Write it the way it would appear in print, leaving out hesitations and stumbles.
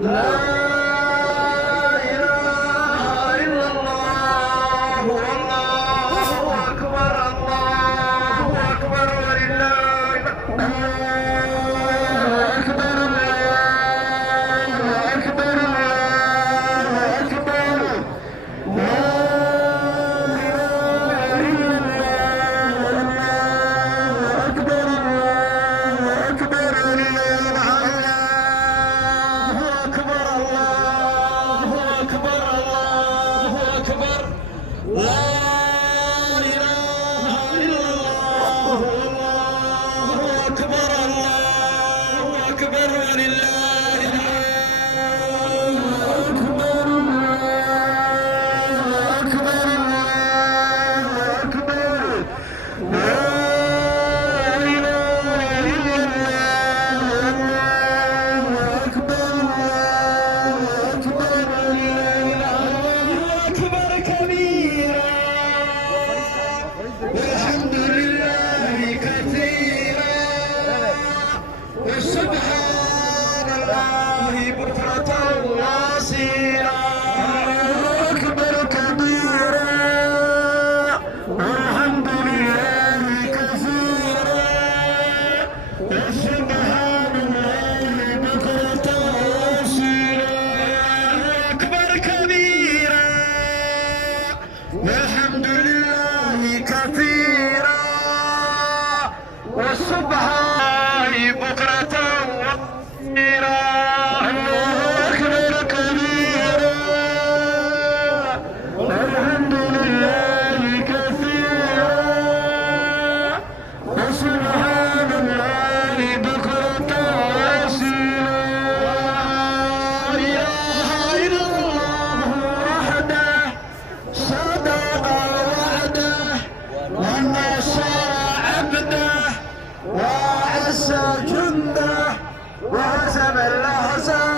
لا إله إلا الله والله أكبر الله أكبر ولله أكبر الله أكبر الله أكبر لا إله إلا الله أكبر الله أكبر ولله والحمد لله كثيرا وسبحان الله بكرة وأصيلا أكبر كبيرا والحمد لله كثيرا وسبحان الله بكرة وأصيلا أكبر كبيرا والحمد لله كثيرا والسبحان بكرة وأصيلا أكبر كبيرا والحمد لله كثيرا وسبحان الله بكرة وأصيلا لا إله إلا الله وحده صدق وعده ونصر عبده وعز جنده وهزم الأحزاب